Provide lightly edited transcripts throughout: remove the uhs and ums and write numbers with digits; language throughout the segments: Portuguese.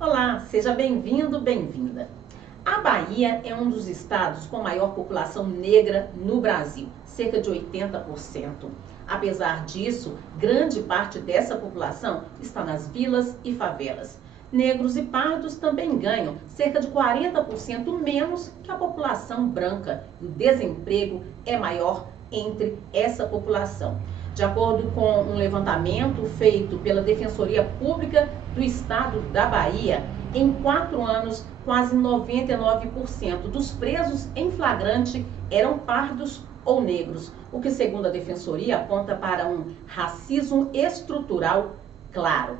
Olá, seja bem-vindo, bem-vinda. A Bahia é um dos estados com maior população negra no Brasil, cerca de 80%. Apesar disso, grande parte dessa população está nas vilas e favelas. Negros e pardos também ganham cerca de 40% menos que a população branca. E o desemprego é maior entre essa população. De acordo com um levantamento feito pela Defensoria Pública do Estado da Bahia, em 4 anos, quase 99% dos presos em flagrante eram pardos ou negros, o que, segundo a Defensoria, aponta para um racismo estrutural claro.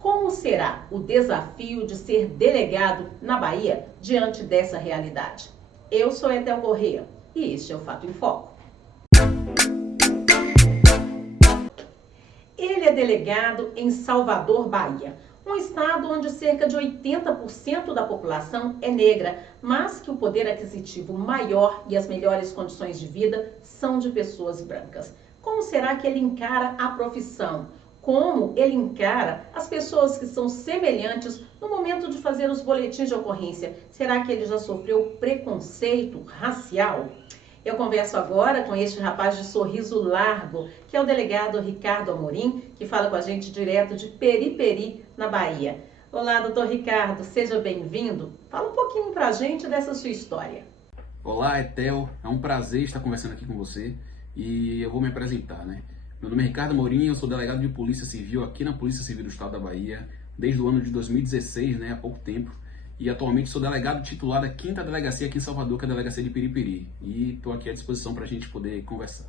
Como será o desafio de ser delegado na Bahia diante dessa realidade? Eu sou Etel Corrêa e este é o Fato em Foco. Ele é delegado em Salvador, Bahia, um estado onde cerca de 80% da população é negra, mas que o poder aquisitivo maior e as melhores condições de vida são de pessoas brancas. Como será que ele encara a profissão? Como ele encara as pessoas que são semelhantes no momento de fazer os boletins de ocorrência? Será que ele já sofreu preconceito racial? Eu converso agora com este rapaz de sorriso largo, que é o delegado Ricardo Amorim, que fala com a gente direto de Periperi, na Bahia. Olá, doutor Ricardo, seja bem-vindo. Fala um pouquinho pra gente dessa sua história. Olá, Etel, é um prazer estar conversando aqui com você e eu vou me apresentar, né? Meu nome é Ricardo Amorim, eu sou delegado de Polícia Civil aqui na Polícia Civil do Estado da Bahia, desde o ano de 2016, né, há pouco tempo. E atualmente sou delegado titular da 5ª Delegacia aqui em Salvador, que é a Delegacia de Periperi. E estou aqui à disposição para a gente poder conversar.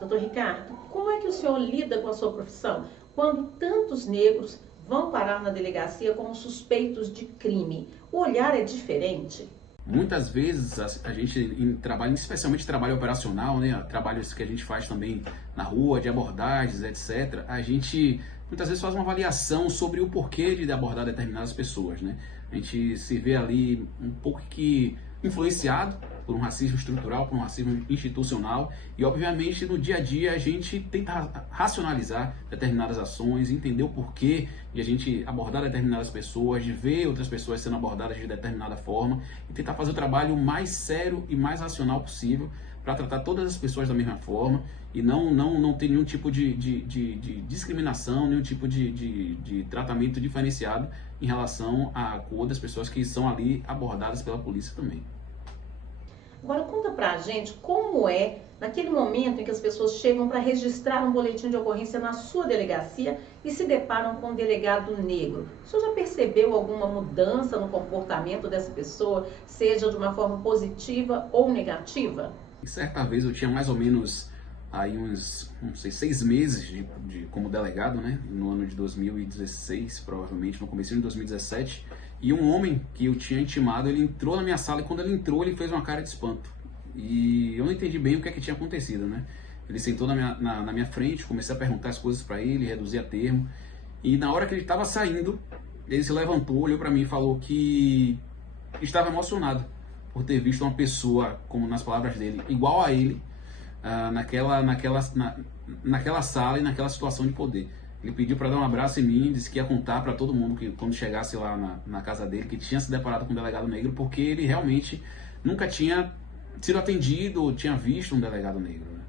Doutor Ricardo, como é que o senhor lida com a sua profissão quando tantos negros vão parar na delegacia como suspeitos de crime? O olhar é diferente? Muitas vezes a gente em trabalho, especialmente trabalho operacional, né, trabalhos que a gente faz também na rua, de abordagens, etc., a gente muitas vezes faz uma avaliação sobre o porquê de abordar determinadas pessoas, né? A gente se vê ali um pouco que influenciado por um racismo estrutural, por um racismo institucional e, obviamente, no dia a dia a gente tenta racionalizar determinadas ações, entender o porquê de a gente abordar determinadas pessoas, de ver outras pessoas sendo abordadas de determinada forma e tentar fazer o trabalho mais sério e mais racional possível para tratar todas as pessoas da mesma forma e não ter nenhum tipo de discriminação, nenhum tipo de tratamento diferenciado em relação à cor das pessoas que são ali abordadas pela polícia também. Agora conta pra gente como é naquele momento em que as pessoas chegam para registrar um boletim de ocorrência na sua delegacia e se deparam com um delegado negro. O senhor já percebeu alguma mudança no comportamento dessa pessoa, seja de uma forma positiva ou negativa? Certa vez eu tinha mais ou menos aí uns, não sei, 6 meses como delegado, né? No ano de 2016, provavelmente, no começo de 2017. E um homem que eu tinha intimado, ele entrou na minha sala e quando ele entrou, ele fez uma cara de espanto. E eu não entendi bem o que é que tinha acontecido, né? Ele sentou na minha frente, comecei a perguntar as coisas para ele, reduzir a termo. E na hora que ele estava saindo, ele se levantou, olhou para mim e falou que estava emocionado por ter visto uma pessoa, como nas palavras dele, igual a ele, naquela sala e naquela situação de poder. Ele pediu para dar um abraço em mim, disse que ia contar para todo mundo que quando chegasse lá na casa dele, que tinha se deparado com um delegado negro, porque ele realmente nunca tinha sido atendido ou tinha visto um delegado negro, né?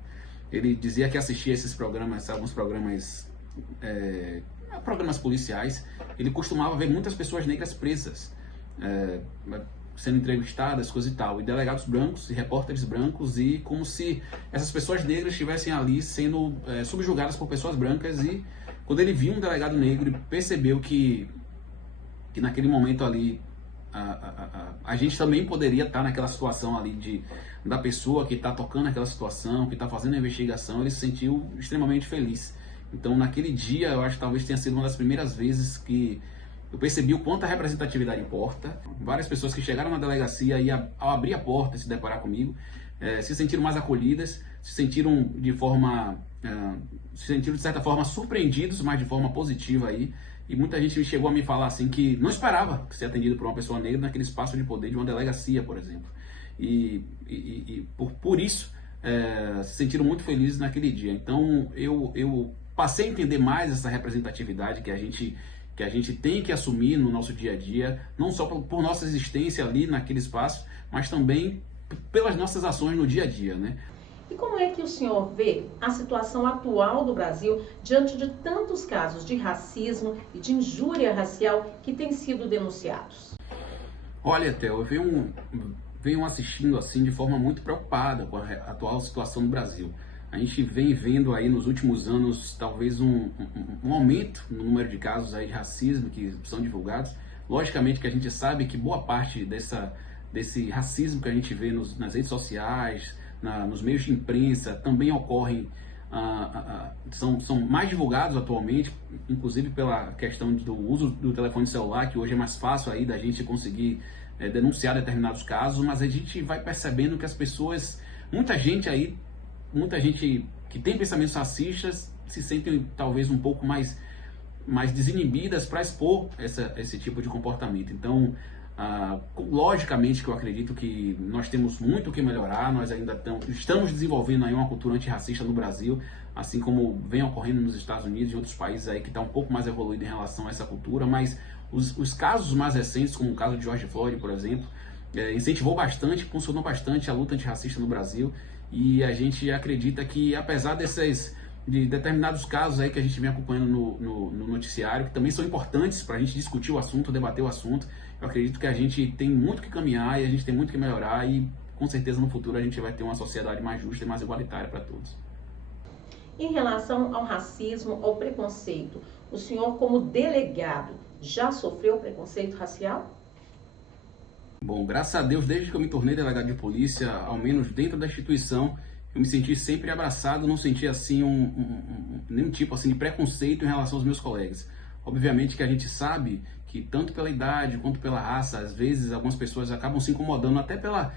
Ele dizia que assistia esses programas, alguns programas policiais. Ele costumava ver muitas pessoas negras presas, sendo entrevistadas, coisa e tal, e delegados brancos e repórteres brancos, e como se essas pessoas negras estivessem ali sendo subjugadas por pessoas brancas. E quando ele viu um delegado negro e percebeu que naquele momento ali a gente também poderia estar naquela situação ali da pessoa que está tocando aquela situação, que está fazendo a investigação, ele se sentiu extremamente feliz. Então naquele dia eu acho que talvez tenha sido uma das primeiras vezes que eu percebi o quanto a representatividade importa. Várias pessoas que chegaram na delegacia e ao abrir a porta e se deparar comigo, se sentiram mais acolhidas, se sentiram de certa forma surpreendidos, mas de forma positiva aí. E muita gente chegou a me falar assim que não esperava ser atendido por uma pessoa negra naquele espaço de poder de uma delegacia, por exemplo. E por isso se sentiram muito felizes naquele dia. Então eu passei a entender mais essa representatividade que a gente que a gente tem que assumir no nosso dia a dia, não só por nossa existência ali naquele espaço, mas também pelas nossas ações no dia a dia, né? E como é que o senhor vê a situação atual do Brasil diante de tantos casos de racismo e de injúria racial que têm sido denunciados? Olha, Theo, venho assistindo assim de forma muito preocupada com a atual situação do Brasil. A gente vem vendo aí nos últimos anos talvez um aumento no número de casos aí de racismo que são divulgados. Logicamente que a gente sabe que boa parte desse racismo que a gente vê nas redes sociais, nos meios de imprensa, também ocorrem, são mais divulgados atualmente, inclusive pela questão do uso do telefone celular, que hoje é mais fácil aí da gente conseguir denunciar determinados casos, mas a gente vai percebendo que as pessoas, muita gente que tem pensamentos racistas se sentem talvez um pouco mais desinibidas para expor esse tipo de comportamento. Então, logicamente que eu acredito que nós temos muito o que melhorar, nós ainda estamos desenvolvendo aí uma cultura antirracista no Brasil, assim como vem ocorrendo nos Estados Unidos e em outros países aí que está um pouco mais evoluído em relação a essa cultura, mas os casos mais recentes, como o caso de George Floyd, por exemplo, incentivou bastante, funcionou bastante a luta antirracista no Brasil, e a gente acredita que apesar de determinados casos aí que a gente vem acompanhando no noticiário, que também são importantes para a gente discutir o assunto, debater o assunto, eu acredito que a gente tem muito que caminhar e a gente tem muito que melhorar e com certeza no futuro a gente vai ter uma sociedade mais justa e mais igualitária para todos. Em relação ao racismo, ao preconceito, o senhor como delegado já sofreu preconceito racial? Bom, graças a Deus, desde que eu me tornei delegado de polícia, ao menos dentro da instituição, eu me senti sempre abraçado, não senti assim nenhum tipo assim de preconceito em relação aos meus colegas. Obviamente que a gente sabe que tanto pela idade quanto pela raça, às vezes algumas pessoas acabam se incomodando até pela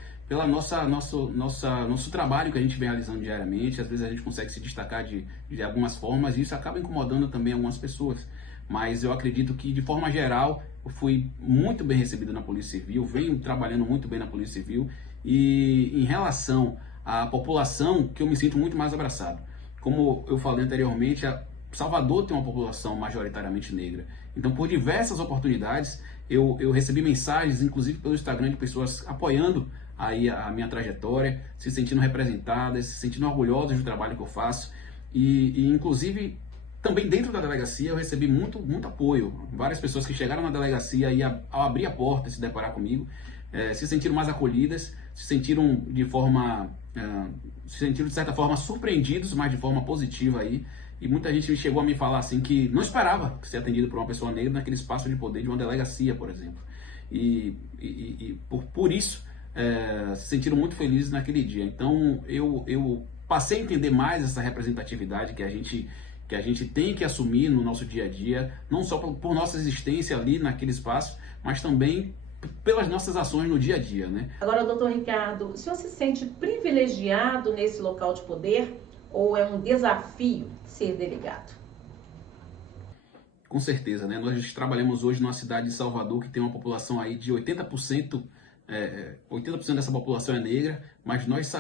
nosso trabalho que a gente vem realizando diariamente. Às vezes a gente consegue se destacar de algumas formas e isso acaba incomodando também algumas pessoas. Mas eu acredito que, de forma geral, eu fui muito bem recebido na Polícia Civil, venho trabalhando muito bem na Polícia Civil e em relação à população, que eu me sinto muito mais abraçado. Como eu falei anteriormente, Salvador tem uma população majoritariamente negra. Então, por diversas oportunidades, eu recebi mensagens, inclusive pelo Instagram, de pessoas apoiando aí a minha trajetória, se sentindo representadas, se sentindo orgulhosas do trabalho que eu faço e inclusive também dentro da delegacia eu recebi muito apoio. Várias pessoas que chegaram na delegacia e ao abrir a porta e se deparar comigo, se sentiram mais acolhidas, se sentiram de certa forma surpreendidos, mas de forma positiva aí. E muita gente chegou a me falar assim que não esperava ser atendido por uma pessoa negra naquele espaço de poder de uma delegacia, por exemplo. E por isso se sentiram muito felizes naquele dia. Então eu passei a entender mais essa representatividade que a gente tem que assumir no nosso dia a dia, não só por nossa existência ali naquele espaço, mas também pelas nossas ações no dia a dia, né? Agora, doutor Ricardo, o senhor se sente privilegiado nesse local de poder ou é um desafio ser delegado? Com certeza, né? Nós trabalhamos hoje numa cidade de Salvador que tem uma população aí de 80%, 80% dessa população é negra, mas nós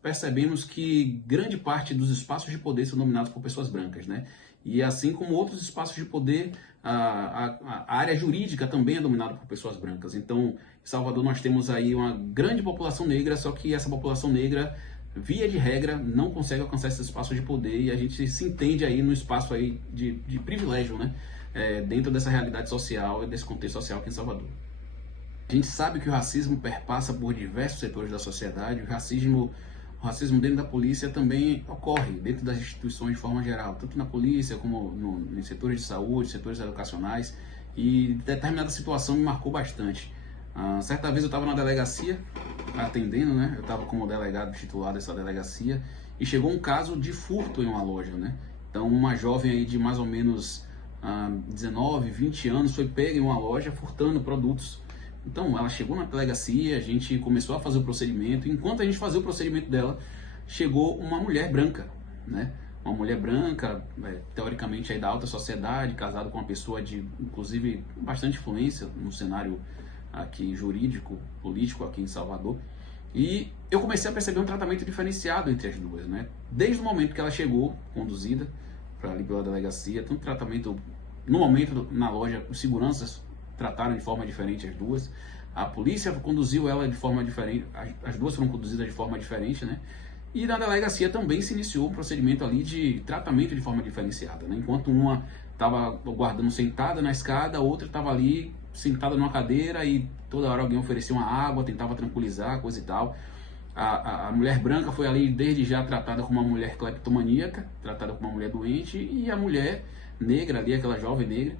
percebemos que grande parte dos espaços de poder são dominados por pessoas brancas, né? E assim como outros espaços de poder, a área jurídica também é dominada por pessoas brancas. Então, em Salvador nós temos aí uma grande população negra, só que essa população negra, via de regra, não consegue alcançar esses espaços de poder e a gente se entende aí no espaço aí de privilégio, né? Dentro dessa realidade social e desse contexto social aqui em Salvador. A gente sabe que o racismo perpassa por diversos setores da sociedade, o racismo dentro da polícia também ocorre, dentro das instituições de forma geral, tanto na polícia como nos setores de saúde, setores educacionais, e determinada situação me marcou bastante. Certa vez eu estava na delegacia, atendendo, né? Eu estava como delegado titular dessa delegacia, e chegou um caso de furto em uma loja, né? Então uma jovem aí de mais ou menos 19, 20 anos foi pega em uma loja furtando produtos. Então ela chegou na delegacia, a gente começou a fazer o procedimento. Enquanto a gente fazia o procedimento dela, chegou uma mulher branca, né? Uma mulher branca, teoricamente aí da alta sociedade, casada com uma pessoa de, inclusive, bastante influência no cenário aqui jurídico, político aqui em Salvador. E eu comecei a perceber um tratamento diferenciado entre as duas, né? Desde o momento que ela chegou, conduzida ali pela delegacia, tanto tratamento No momento, na loja, os seguranças trataram de forma diferente as duas. A polícia conduziu ela de forma diferente, as duas foram conduzidas de forma diferente, né? E na delegacia também se iniciou um procedimento ali de tratamento de forma diferenciada, né? Enquanto uma estava guardando sentada na escada, a outra estava ali sentada numa cadeira e toda hora alguém oferecia uma água, tentava tranquilizar, coisa e tal. A mulher branca foi ali desde já tratada como uma mulher cleptomaníaca, tratada como uma mulher doente, e a mulher negra ali, aquela jovem negra,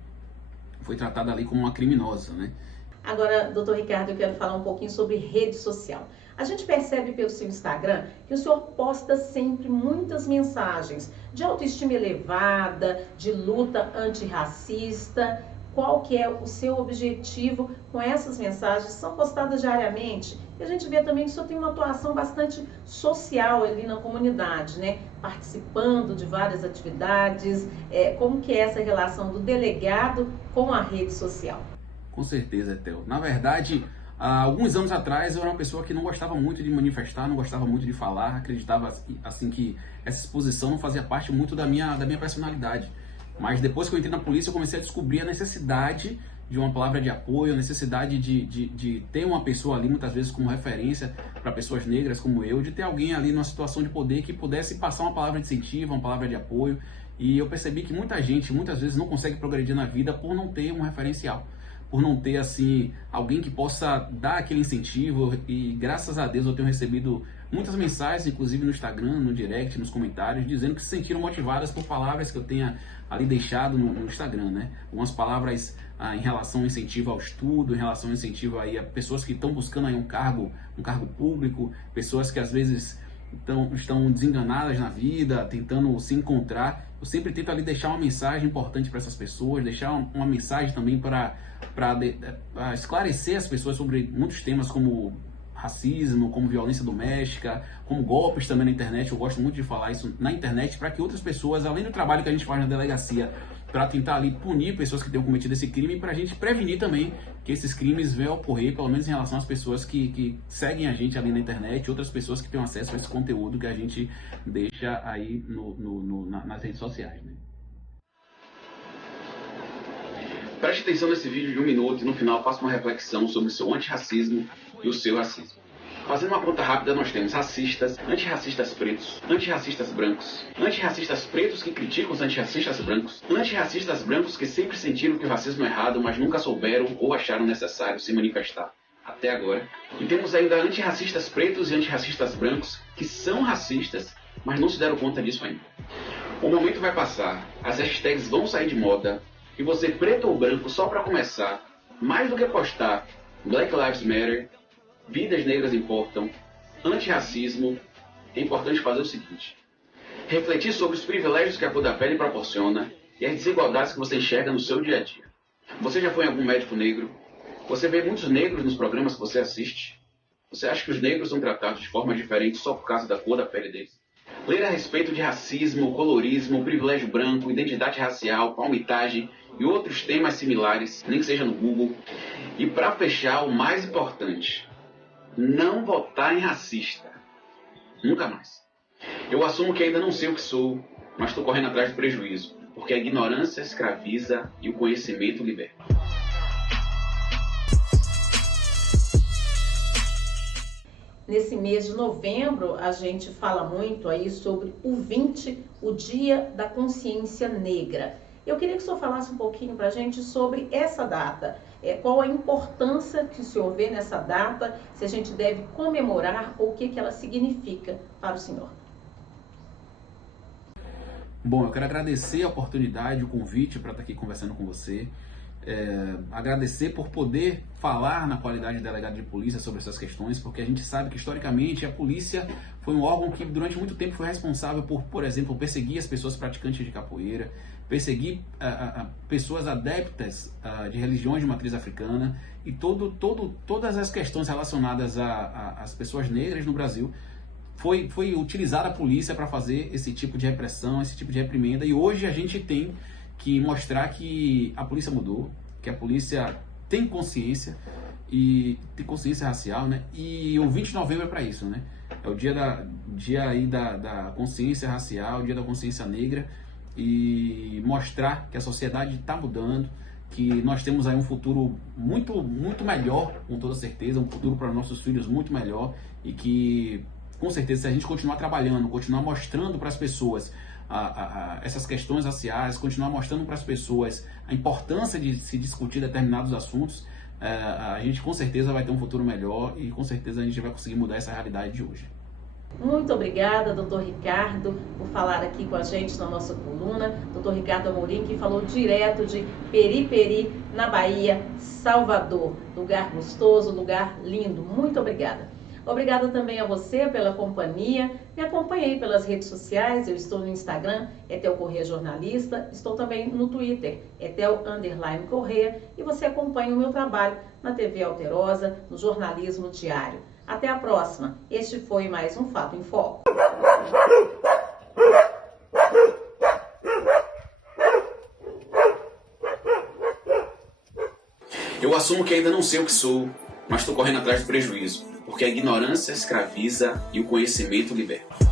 foi tratada ali como uma criminosa, né? Agora, doutor Ricardo, eu quero falar um pouquinho sobre rede social. A gente percebe pelo seu Instagram que o senhor posta sempre muitas mensagens de autoestima elevada, de luta antirracista. Qual que é o seu objetivo com essas mensagens? São postadas diariamente. E a gente vê também que o senhor tem uma atuação bastante social ali na comunidade, né? Participando de várias atividades. Como que é essa relação do delegado com a rede social? Com certeza, Etel. Na verdade, há alguns anos atrás eu era uma pessoa que não gostava muito de manifestar, não gostava muito de falar, acreditava assim que essa exposição não fazia parte muito da minha personalidade. Mas depois que eu entrei na polícia, eu comecei a descobrir a necessidade de uma palavra de apoio, a necessidade de ter uma pessoa ali, muitas vezes como referência para pessoas negras como eu, de ter alguém ali numa situação de poder que pudesse passar uma palavra de incentivo, uma palavra de apoio. E eu percebi que muita gente, muitas vezes, não consegue progredir na vida por não ter um referencial, por não ter, assim, alguém que possa dar aquele incentivo. E graças a Deus eu tenho recebido muitas mensagens, inclusive no Instagram, no direct, nos comentários, dizendo que se sentiram motivadas por palavras que eu tenha ali deixado no Instagram, né? Algumas palavras em relação ao incentivo ao estudo, em relação ao incentivo aí a pessoas que estão buscando aí um cargo público, pessoas que às vezes estão desenganadas na vida, tentando se encontrar. Eu sempre tento ali deixar uma mensagem importante para essas pessoas, deixar uma mensagem também para esclarecer as pessoas sobre muitos temas como racismo, como violência doméstica, como golpes também na internet. Eu gosto muito de falar isso na internet para que outras pessoas, além do trabalho que a gente faz na delegacia, para tentar ali punir pessoas que tenham cometido esse crime, para a gente prevenir também que esses crimes venham a ocorrer, pelo menos em relação às pessoas que seguem a gente ali na internet, outras pessoas que têm acesso a esse conteúdo que a gente deixa aí nas redes sociais, né? Preste atenção nesse vídeo de 1 minuto e no final faça uma reflexão sobre o seu antirracismo e o seu racismo. Fazendo uma conta rápida, nós temos racistas, antirracistas pretos, antirracistas brancos, antirracistas pretos que criticam os antirracistas brancos que sempre sentiram que o racismo é errado, mas nunca souberam ou acharam necessário se manifestar até agora. E temos ainda antirracistas pretos e antirracistas brancos que são racistas, mas não se deram conta disso ainda. O momento vai passar, as hashtags vão sair de moda, e você, preto ou branco, só para começar, mais do que postar Black Lives Matter, vidas negras importam, antirracismo, é importante fazer o seguinte: refletir sobre os privilégios que a cor da pele proporciona e as desigualdades que você enxerga no seu dia a dia. Você já foi em algum médico negro? Você vê muitos negros nos programas que você assiste? Você acha que os negros são tratados de forma diferente só por causa da cor da pele deles? Ler a respeito de racismo, colorismo, privilégio branco, identidade racial, palmitagem e outros temas similares, nem que seja no Google. E para fechar, o mais importante: não votar em racista. Nunca mais. Eu assumo que ainda não sei o que sou, mas estou correndo atrás do prejuízo, porque a ignorância escraviza e o conhecimento liberta. Nesse mês de novembro, a gente fala muito aí sobre o 20, o Dia da Consciência Negra. Eu queria que o senhor falasse um pouquinho para a gente sobre essa data. Qual a importância que o senhor vê nessa data, se a gente deve comemorar ou o que ela significa para o senhor? Bom, eu quero agradecer a oportunidade, o convite para estar aqui conversando com você. Agradecer por poder falar na qualidade de delegado de polícia sobre essas questões, porque a gente sabe que historicamente a polícia foi um órgão que durante muito tempo foi responsável por exemplo, perseguir as pessoas praticantes de capoeira, perseguir pessoas adeptas de religiões de matriz africana e todas as questões relacionadas às pessoas negras no Brasil. Foi utilizada a polícia para fazer esse tipo de repressão, esse tipo de reprimenda, e hoje a gente tem que mostrar que a polícia mudou, que a polícia tem consciência, e tem consciência racial, né? E o 20 de novembro é para isso, né? É o dia aí da consciência racial, o dia da consciência negra, e mostrar que a sociedade está mudando, que nós temos aí um futuro muito, muito melhor, com toda certeza, um futuro para nossos filhos muito melhor, e que, com certeza, se a gente continuar trabalhando, continuar mostrando para as pessoas essas questões raciais, continuar mostrando para as pessoas a importância de se discutir determinados assuntos, a gente com certeza vai ter um futuro melhor e com certeza a gente vai conseguir mudar essa realidade de hoje. Muito obrigada, doutor Ricardo, por falar aqui com a gente na nossa coluna. Doutor Ricardo Amorim, que falou direto de Periperi, na Bahia, Salvador. Lugar gostoso, lugar lindo. Muito obrigada. Obrigada também a você pela companhia. Me acompanhe aí pelas redes sociais. Eu estou no Instagram, Etel Corrêa Jornalista. Estou também no Twitter, Etel_Corrêa. E você acompanha o meu trabalho na TV Alterosa, no Jornalismo Diário. Até a próxima. Este foi mais um Fato em Foco. Eu assumo que ainda não sei o que sou, mas estou correndo atrás do prejuízo, porque a ignorância escraviza e o conhecimento liberta.